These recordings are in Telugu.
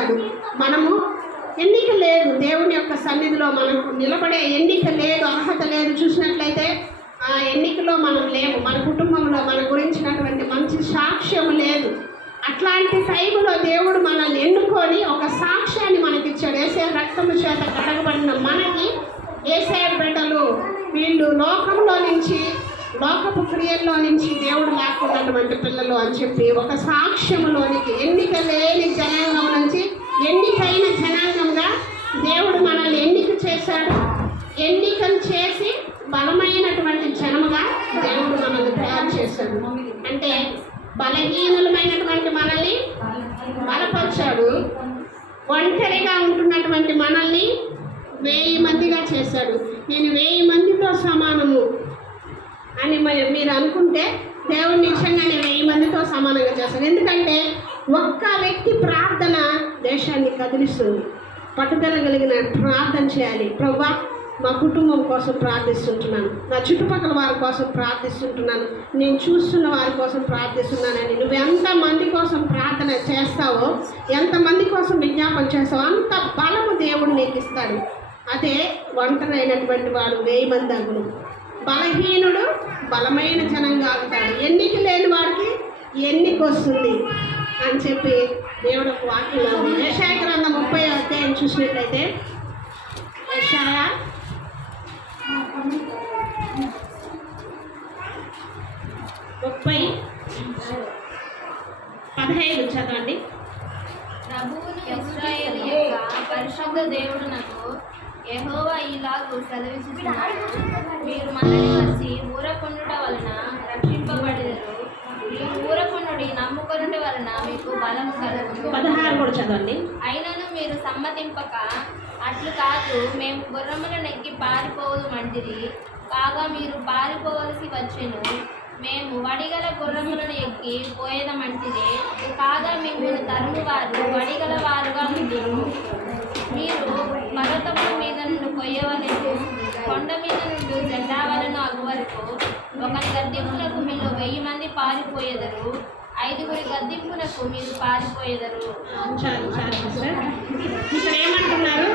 చేశాడు. మనము ఎన్నిక లేదు, దేవుని యొక్క సన్నిధిలో మనకు నిలబడే ఎన్నిక లేదు, అర్హత లేదు. చూసినట్లయితే ఆ ఎన్నికలో మనం లేము, మన కుటుంబంలో మన గురించినటువంటి మంచి సాక్ష్యం లేదు. అట్లాంటి టైంలో దేవుడు మనల్ని ఎన్నుకొని ఒక సాక్ష్యాన్ని మనకిచ్చాడు. యేసయ్య రక్తము చేత కడగబడిన మనకి యేసయ్య బిడ్డలు వీళ్ళు లోకంలో నుంచి, లోకపు క్రియల్లో నుంచి దేవుడు లాక్కున్నటువంటి పిల్లలు అని చెప్పి ఒక సాక్ష్యంలోనికి, ఎన్నిక లేని జనాంగం నుంచి ఎన్నికైన జనాంగంగా దేవుడు మనల్ని ఎన్నిక చేశాడు. ఎన్నికలు చేసి బలమైనటువంటి జనముగా దేవుడు మనల్ని తయారు చేశాడు. అంటే బలహీనులమైనటువంటి మనల్ని బలపరిచాడు. ఒంటరిగా ఉంటున్నటువంటి మనల్ని 1000 మందిగా చేశాడు. నేను 1000 మందితో సమానము అని మీరు అనుకుంటే దేవుడు నిజంగానే 1000 మందితో సమానంగా చేస్తాడు. ఎందుకంటే ఒక్క వ్యక్తి ప్రార్థన దేశాన్ని కదిలిస్తుంది. పట్టుదల కలిగిన ప్రార్థన చేయాలి. ప్రభువా, మా కుటుంబం కోసం ప్రార్థిస్తుంటున్నాను, నా చుట్టుపక్కల వారి కోసం ప్రార్థిస్తుంటున్నాను, నేను చూస్తున్న వారి కోసం ప్రార్థిస్తున్నానని నువ్వు ఎంతమంది కోసం ప్రార్థన చేస్తావో, ఎంతమంది కోసం విజ్ఞాపన చేస్తావో అంత బలము దేవుడు నీకు ఇస్తాడు. అదే ఒంటరి అయినటువంటి వాడు 1000 మంది అగును. బలహీనుడు బలమైన జనంగా అవుతాడు. ఎన్నిక లేని వాడికి ఎన్నిక వస్తుంది అని చెప్పి దేవుడు ఒక వాక్యంలో ఉంది. యెషయా గ్రంథం 30వ అధ్యాయం చూసినట్లయితే యెషయా 30:15 చదవండి. ప్రభువును ఇశ్రాయేలు యొక్క పరిశుద్ధ దేవుడునకు యెహోవా ఇలాగు సెలవిస్తున్నాడు, మీరు మనని వచ్చి ఊరకొనుట వలన రక్షింపబడెదరు. మీరు ఊరకొనుడి నమ్ముకొనుట వలన మీకు బలము కలుగును. 16 కూడా చదవండి. అయినను మీరు సమ్మతింపక అట్లు కాదు, మేము గుర్రముల నెక్కి పారిపోదుమంటిరి, కాగా మీరు పారిపోవలసి వచ్చెను. మేము వడిగల గుర్రములను ఎక్కి పోయేదమంటిరే, కాగా మిమ్మల్ని తరుమువారు వడిగల వారుగా ఉండును. మీరు పర్వతముల మీద నుండి కొయ్యవలెను, కొండ మీద నుండి జెండావలను అగు వరకు ఒకరి గద్దింపునకు మీలో 1000 మంది పారిపోయేదరు, 5గురి గద్దింపునకు మీరు పారిపోయేదరు. ఇక్కడ ఏమంటున్నారు?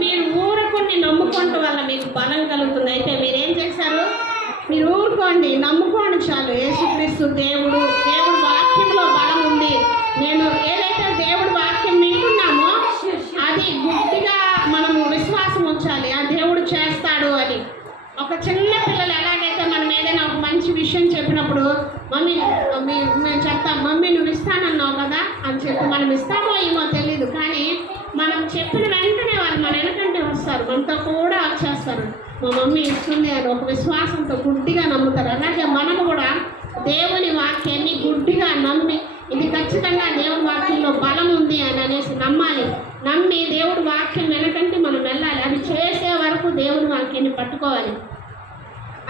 మీరు ఊరుకుని నమ్ముకోవటం వల్ల మీకు బలం కలుగుతుంది. అయితే మీరేం చేశారు? మీరు ఊరుకోండి, నమ్ముకోండి చాలు. యేసుక్రీస్తు దేవుడు వాక్యంలో బలం ఉంది. నేను ఏదైతే దేవుడి వాక్యం వింటున్నామో అది గుడ్డిగా మనము విశ్వాసం ఉంచాలి. ఆ దేవుడు చేస్తాడు అని. ఒక చిన్న పిల్లలు ఎలాగైతే మనం ఏదైనా ఒక మంచి విషయం చెప్పినప్పుడు మమ్మీ మేము చెప్తాం, మమ్మీ నువ్వు ఇస్తానన్నావు కదా అని చెప్పి మనం ఇస్తామో ఏమో తెలీదు, కానీ మనం చెప్పిన వెంటనే వాళ్ళు మన వెనకంటే వస్తారు, మనతో కూడా వచ్చేస్తారు. మా మమ్మీ ఇస్తుంది అని ఒక విశ్వాసంతో గుడ్డిగా నమ్ముతారు. అలాగే మనము కూడా దేవుని వాక్యాన్ని గుడ్డిగా నమ్మి ఇది ఖచ్చితంగా దేవుడి వాక్యంలో బలం ఉంది అని అనేసి నమ్మాలి. నమ్మి దేవుడి వాక్యం వెనకంటే మనం వెళ్ళాలి. అది చేసే వరకు దేవుడి వాక్యాన్ని పట్టుకోవాలి.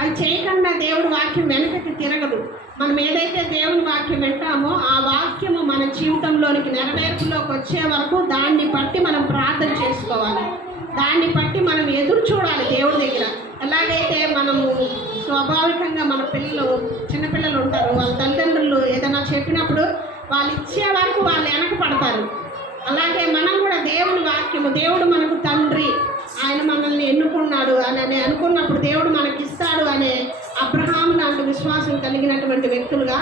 అది చేయకుండా దేవుడి వాక్యం వెనకకి తిరగదు. మనం ఏదైతే దేవుని వాక్యం వింటామో ఆ వాక్యము మన జీవితంలోనికి నెరవేర్పులోకి వచ్చే వరకు దాన్ని బట్టి మనం ప్రార్థన చేసుకోవాలి. దాన్ని బట్టి మనం ఎదురు చూడాలి దేవుడి దగ్గర. ఎలాగైతే మనము స్వాభావికంగా మన చిన్నపిల్లలు ఉంటారు, వాళ్ళ తల్లిదండ్రులు ఏదైనా చెప్పినప్పుడు వాళ్ళు ఇచ్చే వరకు వాళ్ళు వెనక పడతారు. అలాగే మనం కూడా దేవుని వాక్యము, దేవుడు మనకు తండ్రి, ఆయన మనల్ని ఎన్నుకున్నాడు అని అనుకున్నప్పుడు దేవుడు మనకి ఇస్తాడు అనే అబ్రహాము లాంటి విశ్వాసం కలిగినటువంటి వ్యక్తులుగా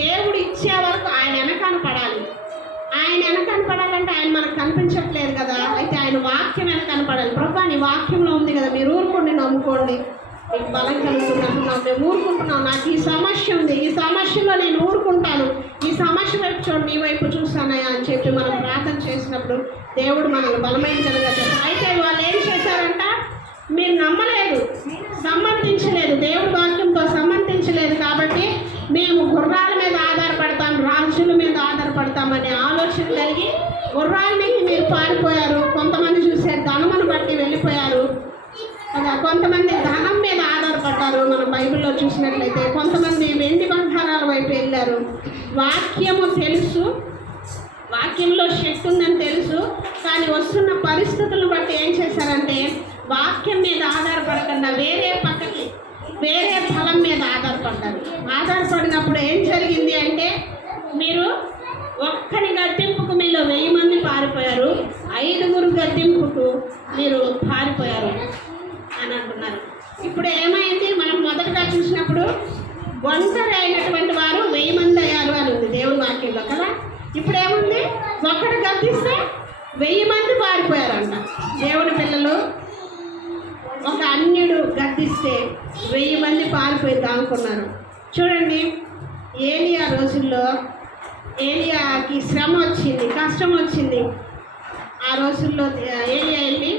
దేవుడు ఇచ్చే వరకు ఆయన వెనకాన పడాలి. ఆయన వెనకాన పడాలంటే ఆయన మనకు కనిపించట్లేదు కదా, అయితే ఆయన వాక్యం వెనకాన పడాలి. ప్రభా నీ వాక్యంలో ఉంది కదా, మీరు ఊరుకోండి నమ్ముకోండి, మీకు బలం కలుగుతున్నట్టున్నావు, మేము ఊరుకుంటున్నాం, నాకు ఈ సమస్య ఉంది, ఈ సమస్యలో నేను ఊరుకుంటాను, ఈ సమస్య వైపు చూడు, నీ వైపు చూస్తానయ్యా అని చెప్పి మనం ప్రార్థన చేసినప్పుడు దేవుడు మనల్ని బలమైన జనగా చేస్తారు. అయితే వాళ్ళు ఏం చేశారంట? మీరు నమ్మలేదు, సమ్మతించలేదు, దేవుడి వాక్యంతో సమ్మతించలేదు కాబట్టి మేము గుర్రాల మీద ఆధారపడతాం, రాజుల మీద ఆధారపడతామనే ఆలోచన కలిగి గుర్రాల మీద మీరు పారిపోయారు. కొంతమంది చూసే ధనమును బట్టి వెళ్ళిపోయారు కదా, కొంతమంది ధనం మీద ఆధారపడ్డారు. మనం బైబిల్లో చూసినట్లయితే కొంతమంది వెండి బంగారాల వైపు వెళ్ళారు. వాక్యము తెలుసు, వాక్యంలో శక్తి ఉందని తెలుసు, కానీ వస్తున్న పరిస్థితులను బట్టి ఏం చేశారంటే వాక్యం మీద ఆధారపడకుండా వేరే పక్కకి, వేరే ఫలం మీద ఆధారపడ్డారు. ఆధారపడినప్పుడు ఏం జరిగింది అంటే మీరు ఒక్కని గద్దెంపుకు మీలో 1000 మంది పారిపోయారు, 5 గద్దింపుకు మీరు పారిపోయారు అని అంటున్నారు. ఇప్పుడు ఏమైంది? మనం మొదటగా చూసినప్పుడు ఒంటరి అయినటువంటి వారు 1000 మంది అయ్యారు అని ఉంది దేవుని వాక్యంలో కదా. ఇప్పుడు ఏముంది? ఒకడు గద్దిస్తే 1000 మంది పారిపోయారంట. దేవుని పిల్లలు ఒక అన్యుడు గద్దిస్తే 1000 మంది పారిపోయి దాక్కున్నారు. చూడండి, ఏలియా రోజుల్లో ఏలియాకి శ్రమ వచ్చింది, కష్టం వచ్చింది. ఆ రోజుల్లో ఏలియా వెళ్ళి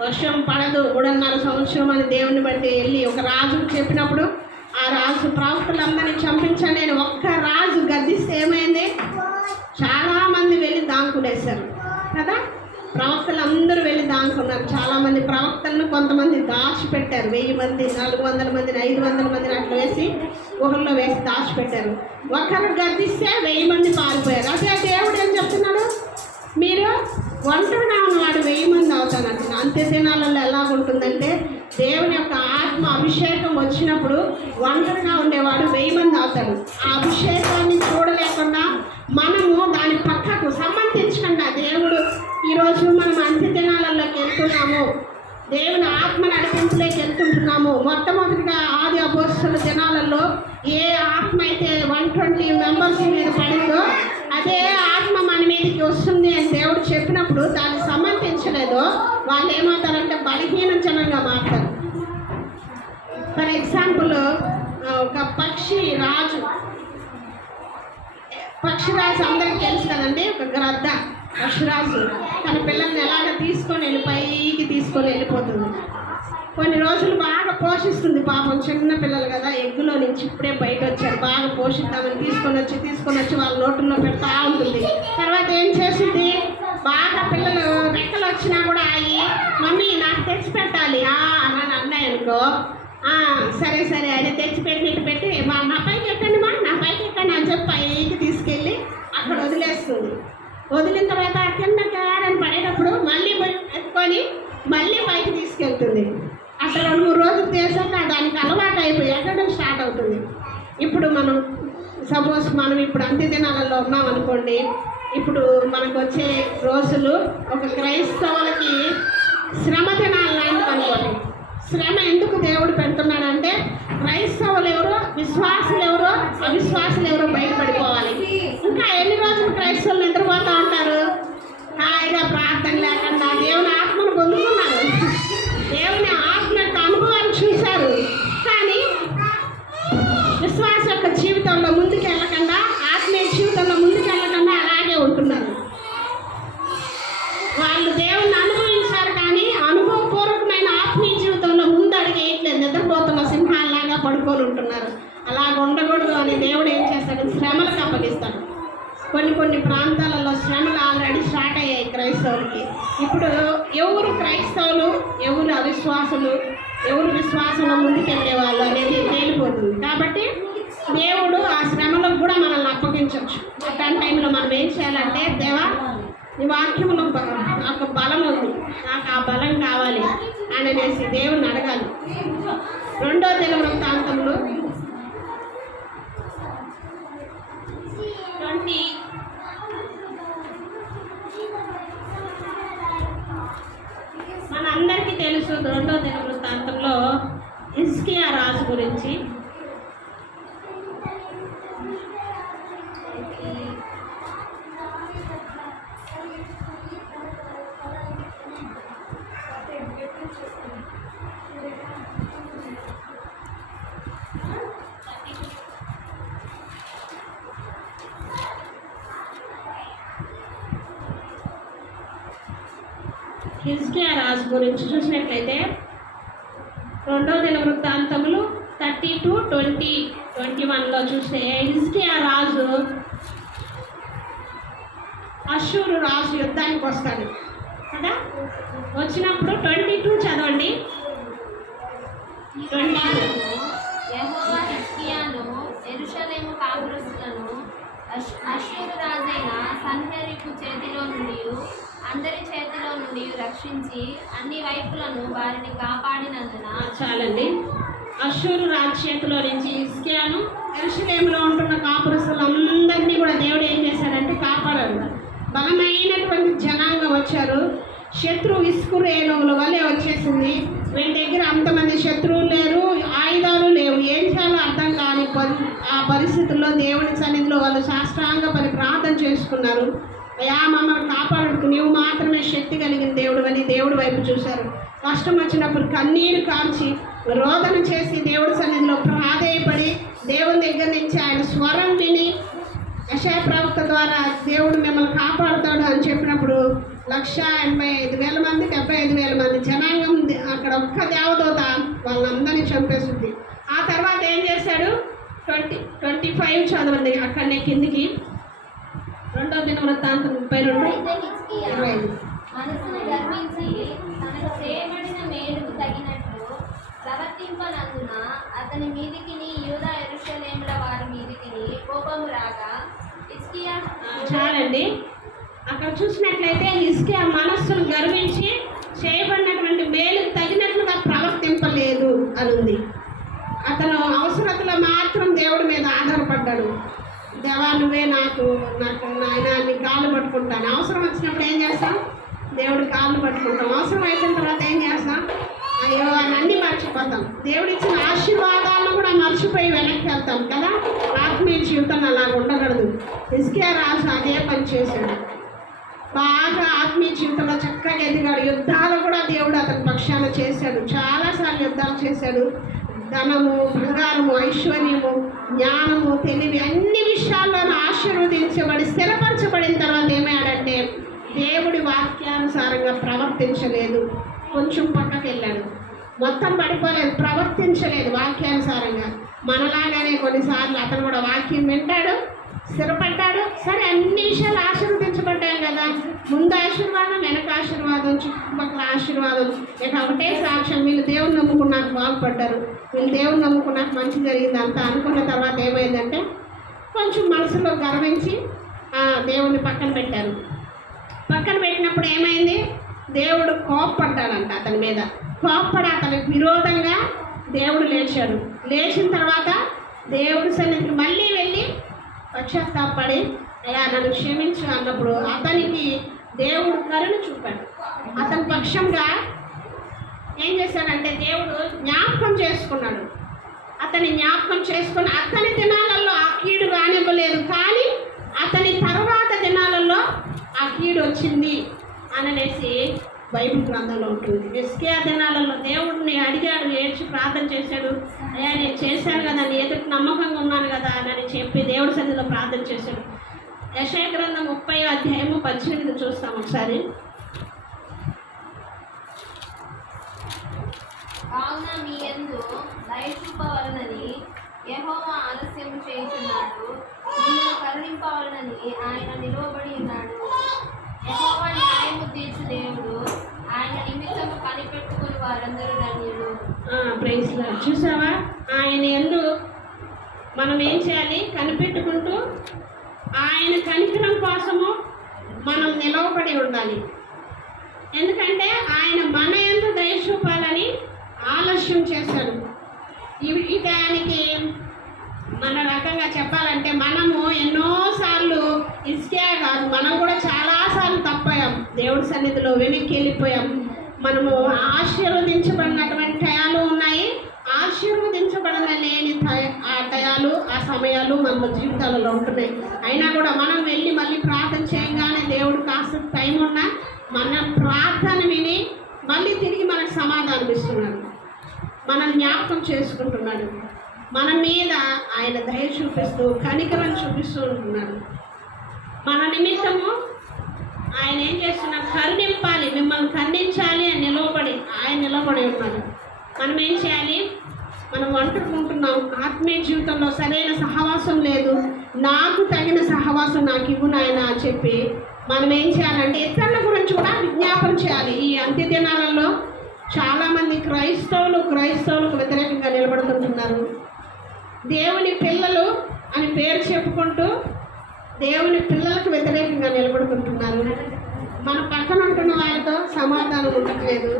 వర్షం పడదు 3.5 సంవత్సరం అని దేవుని బట్టి వెళ్ళి ఒక రాజుకు చెప్పినప్పుడు ఆ రాజు ప్రవక్తలందరినీ చంపించండి అని ఒక్క రాజు గద్దిస్తే ఏమైంది? చాలామంది వెళ్ళి దాక్కునేశారు కదా. ప్రవక్తలందరూ వెళ్ళి దాక్కున్నారు. చాలామంది ప్రవక్తలను కొంతమంది దాచిపెట్టారు. 1000 మంది, 400 మందిని, 500 మందిని అట్లా వేసి గుహల్లో వేసి దాచిపెట్టారు. ఒకరు గద్దిస్తే 1000 మంది పారిపోయారు. అదే దేవుడు ఏం చెప్తున్నాడు? మీరు ఒంటరిగా ఉన్నవాడు 1000 మంది అవుతానంటున్నా. అంత్య దినాలలో ఎలాగుంటుందంటే దేవుని యొక్క ఆత్మ అభిషేకం వచ్చినప్పుడు ఒంటరిగా ఉండేవాడు 1000 మంది అవుతాడు. ఆ అభిషేకాన్ని చూడలేకుండా మనము దాని పక్కకు సంబంధించకుండా దేవుడు ఈరోజు మనం అంత్య దినాలలోకి వెళ్తున్నాము, దేవుని ఆత్మ నడిపింపులోకి వెళ్తుంటున్నాము. మొట్టమొదటిగా ఆది అపోస్తలుల దినాలలో ఏ ఆత్మ అయితే 120 మెంబర్స్ మీద పడిందో అదే ఆత్మ మన మీదకి వస్తుంది అని దేవుడు చెప్పినప్పుడు దాన్ని సమర్పించలేదో వాళ్ళు ఏమవుతారంటే బలహీన జనంగా మారుతారు. ఫర్ ఎగ్జాంపుల్, ఒక పక్షిరాజు అందరికీ తెలుసు కదండి. ఒక గ్రద్ద పక్షిరాజు తన పిల్లల్ని ఎలాగ తీసుకొని పైకి తీసుకొని వెళ్ళిపోతుంది. కొన్ని రోజులు బాగా పోషిస్తుంది. పాపం చిన్న పిల్లలు కదా, ఎగ్గులో నుంచి ఇప్పుడే బయట వచ్చారు, బాగా పోషిద్దామని తీసుకొని వచ్చి వాళ్ళ నోటుల్లో పెడతా ఉంటుంది. తర్వాత ఏం చేసింది? బాగా పిల్లలు రెక్కలు వచ్చినా కూడా అయ్యి మమ్మీ నాకు తెచ్చి పెట్టాలి అని అన్నాయనుకో, సరే అని తెచ్చి నా పైకి ఎక్కండి నా పైకి ఎక్కండి అని చెప్పి పైకి తీసుకెళ్ళి అక్కడ వదిలేస్తుంది. వదిలిన తర్వాత కింద క్యారని పడేటప్పుడు మళ్ళీ ఎత్తుకొని మళ్ళీ పైకి తీసుకెళ్తుంది. అట్లా 2-3 రోజులు చేసాక దానికి అలవాటు అయిపోయి ఎక్కడం స్టార్ట్ అవుతుంది. ఇప్పుడు సపోజ్ మనం ఇప్పుడు అంత్య దినాలలో ఉన్నాం అనుకోండి. ఇప్పుడు మనకు వచ్చే రోజులు ఒక క్రైస్తవులకి శ్రమ దినాలు లాంటివి అనుకోండి. శ్రమ ఎందుకు దేవుడు పెడుతున్నాడంటే క్రైస్తవులు ఎవరో, విశ్వాసులు ఎవరో, అవిశ్వాసులు ఎవరో బయటపడిపోవాలి. ఇంకా ఎన్ని రోజులు క్రైస్తవులు నిద్రపోతూ ఉంటారు? హాయిగా ప్రార్థన లేకుండా దేవుని ఆత్మను పొందుకున్నారు, దేవుని ఆత్మ యొక్క అనుభవాన్ని చూశారు. కానీ విశ్వాస యొక్క జీవితంలో ముందుకు వెళ్ళకుండా, ఆత్మీయ జీవితంలో ముందుకు వెళ్ళకుండా అలాగే ఉంటున్నారు. వాళ్ళు దేవుణ్ణి అనుభవించారు కానీ అనుభవపూర్వకమైన ఆత్మీయ జీవితంలో ముందు అడిగేయట్లేదు. నిద్రపోతున్న సింహాల్లాగా పడుకొని ఉంటున్నారు. అలా ఉండకూడదు అని దేవుడు ఏం చేస్తాడు? శ్రమలకు అప్పగిస్తాడు. కొన్ని ప్రాంతాలలో శ్రమలు ఆల్రెడీ స్టార్ట్ అయ్యాయి క్రైస్తవులకి. ఇప్పుడు ఎవరు క్రైస్తవులు, ఎవరు అవిశ్వాసులు, ఎవరు విశ్వాసంలో ముందుకెళ్ళే వాళ్ళు అనేది తేలిపోతుంది. కాబట్టి దేవుడు ఆ శ్రమలకు కూడా మనల్ని అప్పగించవచ్చు. అట్లాంటి టైంలో మనం ఏం చేయాలంటే, దేవా నీ వాక్యంలో నాకు బలం ఉంది, నాకు ఆ బలం కావాలి అని అనేసి దేవుణ్ణి అడగాలి. 2వ దినవృత్తాంతములు 20 మనందరికీ తెలుసు. 2వ దినవృత్తాంతంలో హిజ్కియా రాజు గురించి. హిజ్కియా రాజు గురించి చూసినట్లయితే 2వ దినవృత్తాంతములు 30-20-21లో చూస్తే హిజ్కియా రాజు అష్షూరు రాజు యుద్ధానికి వస్తాడు కదా. వచ్చినప్పుడు 22 చదవండి. 22 యెహోవా హిజ్కియాను యెరూషలేము కాపురస్తులను అష్షూరు రాజైన సన్హెరీబు చేతిలో నుండి అందరి చేతిలో నుండి రక్షించి అన్ని వైపులను వారిని కాపాడినందున. చాలండి. అష్షూరు రాజు చేతిలో నుంచి హిజ్కియాను యెరూషలేములో ఉంటున్న కాపురస్తులందరినీ కూడా దేవుడు ఏం చేశాడంటే కాపాడాడు. బలమైన బలమైనటువంటి జనాంగం వచ్చారు. శత్రువు ఇసుకు రేణువుల వల్లే వచ్చేసింది. వీళ్ళ దగ్గర అంతమంది శత్రువులు లేరు, ఆయుధాలు లేవు. ఏం చేయాలో అర్థం కాని ఆ పరిస్థితుల్లో దేవుని సన్నిధిలో వాళ్ళు సాష్టాంగ ప్రార్థన చేసుకున్నారు. అయ్యా మమ్మల్ని కాపాడుకు, నీవు మాత్రమే శక్తి కలిగిన దేవుడు అని దేవుడి వైపు చూశారు. కష్టం వచ్చినప్పుడు కన్నీరు కాల్చి రోదన చేసి దేవుడి సన్నిధిలో ప్రాధేయపడి దేవుని దగ్గర నుంచి ఆయన స్వరం విని యెషయా ప్రవక్త ద్వారా దేవుడు మిమ్మల్ని కాపాడుతాడు అని చెప్పినప్పుడు 185,000 మంది 75,000 మంది జనాంగం అక్కడ ఒక్క దేవదూత వాళ్ళందరినీ చంపేస్తుంది. ఆ తర్వాత ఏం చేశాడు? 25 చదవండి అక్కడనే కిందికి. 2వ దినవృత్తాంతం 32:25. మనసును గర్వించి తనకు చేయబడిన మేలుకు తగినట్లు ప్రవర్తింపనందున అతని మీదికి యూదా యెరూషలేముల వారి మీదికి కోపము రాగా హిజ్కియా. చాలండి. అక్కడ చూసినట్లయితే హిజ్కియా మనస్సును గర్వించి చేయబడినటువంటి మేలుకు తగినట్లుగా ప్రవర్తింపలేదు అని ఉంది. అతను అవసరతలో మాత్రం దేవుడి మీద ఆధారపడ్డాడు. దేవా నువ్వే నాకు నాయన నీ కాళ్ళు పట్టుకుంటాను. అవసరం వచ్చినప్పుడు ఏం చేస్తాం? దేవుడి కాళ్ళు పట్టుకుంటాం. అవసరం అయిపోయిన తర్వాత ఏం చేస్తాం? అయ్యో అన్నీ మర్చిపోతాం. దేవుడిచ్చిన ఆశీర్వాదాలను కూడా మర్చిపోయి వెనక్కి వెళ్తాం కదా. ఆత్మీయ జీవితం అలా ఉండకూడదు. హిజ్కియా రాజు అదే పని చేశాడు. బాగా ఆత్మీయ జీవితంలో చక్కగా ఎదిగాడు. యుద్ధాలు కూడా దేవుడు అతని పక్షాన చేశాడు. చాలాసార్లు యుద్ధాలు చేశాడు. ధనము, బంగారము, ఐశ్వర్యము, జ్ఞానము, తెలివి అన్ని విషయాల్లోనూ ఆశీర్వదించబడి స్థిరపరచబడిన తర్వాత ఏమయ్యాడంటే దేవుడి వాక్యానుసారంగా ప్రవర్తించలేదు. కొంచెం పక్కకి వెళ్ళాడు. మొత్తం పడిపోలేదు, ప్రవర్తించలేదు వాక్యానుసారంగా. మనలాగానే కొన్నిసార్లు అతను కూడా వాక్యం వింటాడు, స్థిరపడ్డాడు. సరే అన్ని విషయాలు ఆశీర్వదించబడ్డాయి కదా, ముందు ఆశీర్వాదం, వెనక ఆశీర్వాదం, చుట్టుపక్కల ఆశీర్వాదం. ఇక ఒకటే సాక్ష్యం, వీళ్ళు దేవుని నమ్ముకున్నాక బాగుపడ్డారు, వీళ్ళు దేవుని నమ్ముకున్నాక మంచి జరిగింది అంతా అనుకున్న తర్వాత ఏమైందంటే కొంచెం మనసులో గర్వించి దేవుని పక్కన పెట్టారు. పక్కన పెట్టినప్పుడు ఏమైంది? దేవుడు కోప్పడ్డాడంట అతని మీద. కోప్పడి అతనికి విరోధంగా దేవుడు లేచాడు. లేచిన తర్వాత దేవుడి సన్నిధికి మళ్ళీ వెళ్ళి పశ్చాత్తాపడి అయ్యా నన్ను క్షమించు అన్నప్పుడు అతనికి దేవుడు కరుణ చూపాడు. అతని పక్షంగా ఏం చేశాడంటే దేవుడు జ్ఞాపకం చేసుకున్నాడు. అతని జ్ఞాపకం చేసుకుని అతని దినాలలో ఆ కీడు రానివ్వలేదు, కానీ అతని తర్వాత దినాలలో ఆ కీడు వచ్చింది అనేసి బైబిల్ గ్రంథంలో ఉంటుంది. హిజ్కియా దినాలలో దేవుడిని అడిగాడు, ఏడ్చి ప్రార్థన చేశాడు. అయ్యా నేను చేశాను కదా, నీ ఎదుటి నమ్మకంగా ఉన్నాను కదా అని చెప్పి దేవుడి సన్నిధిలో ప్రార్థన చేశాడు. యెషయా గ్రంథం 30:18 చూస్తాం ఒకసారి. కావున మీ యందు దయ చూపవలనని యెహోవా ఆలస్యం చేయుచున్నాడు, మిమ్మల్ని కరుణింపవలనని ఆయన నిలువబడి ఉన్నాడు. యెహోవా న్యాయము తీర్చు దేవుడు, ఆయన నిమిత్తము కనిపెట్టుకుని వారందరూ ధన్యులు. Praise Lord. చూసావా, ఆయన యందు మనం ఏం చేయాలి? కనిపెట్టుకుంటూ ఆయన కనికరం కోసము మనం నిలవబడి ఉండాలి. ఎందుకంటే ఆయన మన యందు దయ చూపాలని ఆలస్యం చేశాడు. దానికి మన రకంగా చెప్పాలంటే మనము ఎన్నోసార్లు హిజ్కియా కాదు, మనం కూడా చాలాసార్లు తప్పాం. దేవుడి సన్నిధిలో వెనక్కి వెళ్ళిపోయాం. మనము ఆశీర్వదించబడినటువంటి టయాలు ఉన్నాయి, ఆశీర్వదించబడలేని ఆ టయాలు, ఆ సమయాలు మన జీవితాలలో ఉంటున్నాయి. అయినా కూడా మనం వెళ్ళి మళ్ళీ ప్రార్థన చేయగానే దేవుడు కాస్త టైం ఉన్నా మన ప్రార్థన విని మళ్ళీ తిరిగి మనకు సమాధానం ఇస్తున్నాడు, మనం జ్ఞాపకం చేసుకుంటున్నాడు, మన మీద ఆయన దయ చూపిస్తూ కనికరం చూపిస్తూ ఉంటున్నాడు. మన నిమిత్తము ఆయన ఏం చేస్తున్నాడు? కరుణింపాలి, మిమ్మల్ని ఖండించాలి అని ఆయన నిలబడి ఉన్నాడు. మనం ఏం చేయాలి? మనం వండుకుంటున్నాం, ఆత్మీయ జీవితంలో సరైన సహవాసం లేదు, నాకు తగిన సహవాసం నాకు ఇవ్వు నాయన అని చెప్పి మనం ఏం చేయాలంటే ఇతరుల గురించి కూడా విజ్ఞాపన చేయాలి. ఈ అంత్య దినాలలో చాలామంది క్రైస్తవులకు వ్యతిరేకంగా నిలబడుతుంటున్నారు. దేవుని పిల్లలు అని పేరు చెప్పుకుంటూ దేవుని పిల్లలకు వ్యతిరేకంగా నిలబడుకుంటున్నారు. మన పక్కన ఉంటున్న వాళ్ళతో సమాధానం ఉండట్లేదు,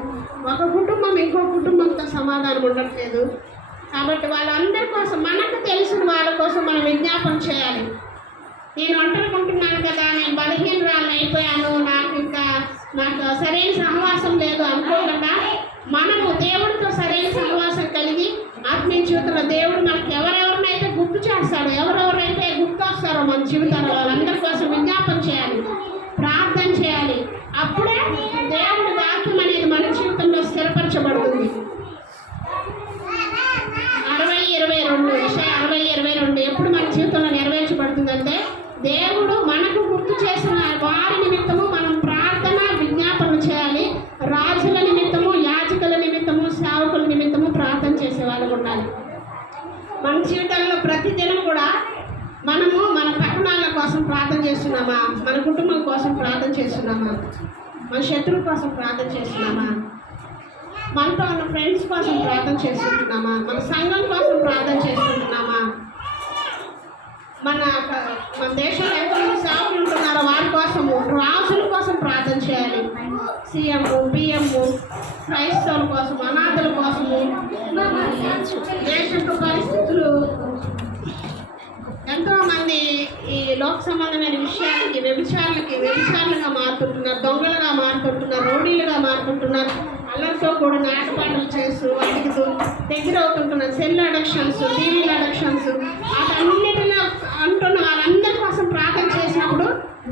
ఒక కుటుంబం ఇంకో కుటుంబంతో సమాధానం ఉండట్లేదు. కాబట్టి వాళ్ళందరి కోసం, మనకు తెలిసిన వాళ్ళ కోసం మనం విజ్ఞాపన చేయాలి. నేను ఒంటరికుంటున్నాను కదా, నేను బలహీనరాలను అయిపోయాను, నా నాకు సరైన సహవాసం లేదు అనుకోకుండా మనము దేవుడితో సరైన సహవాసం కలిగి ఆత్మీయ జీవితంలో దేవుడు మనకి ఎవరెవరినైతే గుర్తు చేస్తాడో, ఎవరెవరైతే గుర్తు వస్తారో మన జీవితంలో వాళ్ళందరి కోసం విజ్ఞాపన చేయాలి, ప్రార్థన చేయాలి. అప్పుడే దేవుడి వాక్యం అనేది మన జీవితంలో స్థిరపరచబడుతుంది. 60:22 ఎప్పుడు మన జీవితంలో నెరవేర్చబడుతుందంటే దేవుడు మనకు గుర్తు చేసిన వారి నిమిత్తము మనం ప్రార్థన విజ్ఞాపన చేయాలి. రాజుల నిమిత్తము, యాజకుల నిమిత్తము, సేవకుల నిమిత్తము ప్రార్థన చేసేవాళ్ళు ఉండాలి. మన జీవితంలో ప్రతిదినం కూడా మనము మన పట్టణాల కోసం ప్రార్థన చేస్తున్నామా, మన కుటుంబం కోసం ప్రార్థన చేస్తున్నామా, మన శత్రువు కోసం ప్రార్థన చేస్తున్నామా, మనతో ఉన్న ఫ్రెండ్స్ కోసం ప్రార్థన చేసుకుంటున్నామా, మన సంఘం కోసం ప్రార్థన చేసుకుంటున్నామా, మన దేశంలో ఎంతమంది సేవకులు ఉంటున్నారో వారి కోసము, రాజుల కోసం ప్రార్థన చేయాలి. సీఎం, పిఎం, క్రైస్తవుల కోసం, అనాథల కోసము, దేశపు పరిస్థితులు, ఎంతోమంది ఈ లోక సంబంధమైన విషయాలకి వ్యభిచారులుగా మారుతుంటున్నారు, దొంగలుగా మారుతుంటున్నారు, రౌడీలుగా మారుతుంటున్నారు, అల్లరితో కూడా ఆటపాటలు చేస్తూ వాటికి దగ్గర అవుతుంటున్నారు. సెల్ అడక్షన్స్, టీవీల అడక్షన్స్, వాటన్నిటిలో అంటున్న వాళ్ళందరి కోసం ప్రార్థన చేసినప్పుడు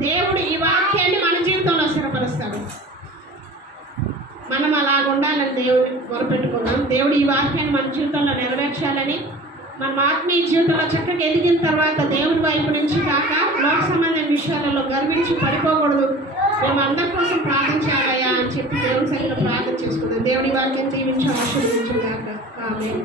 దేవుడు ఈ వాక్యాన్ని మన జీవితంలో స్థిరపరుస్తాడు. మనం అలాగ ఉండాలని దేవుడిని మొరపెట్టుకున్నాం. దేవుడు ఈ వాక్యాన్ని మన జీవితంలో నెరవేర్చాలని, మనం ఆత్మీయ జీవితంలో చక్కగా ఎదిగిన తర్వాత దేవుడి వైపు నుంచి కాక లోక సంబంధమైన విషయాలలో గర్వించి పడిపోకూడదు. మేము అందరి కోసం ప్రార్థన చేయాలయ్యా అని చెప్పి దేవుని సరిగ్గా ప్రార్థన చేసుకుందాం. దేవుడి వాక్యం దీవించి ఆశీర్వదించుగాక. ఆమేన్.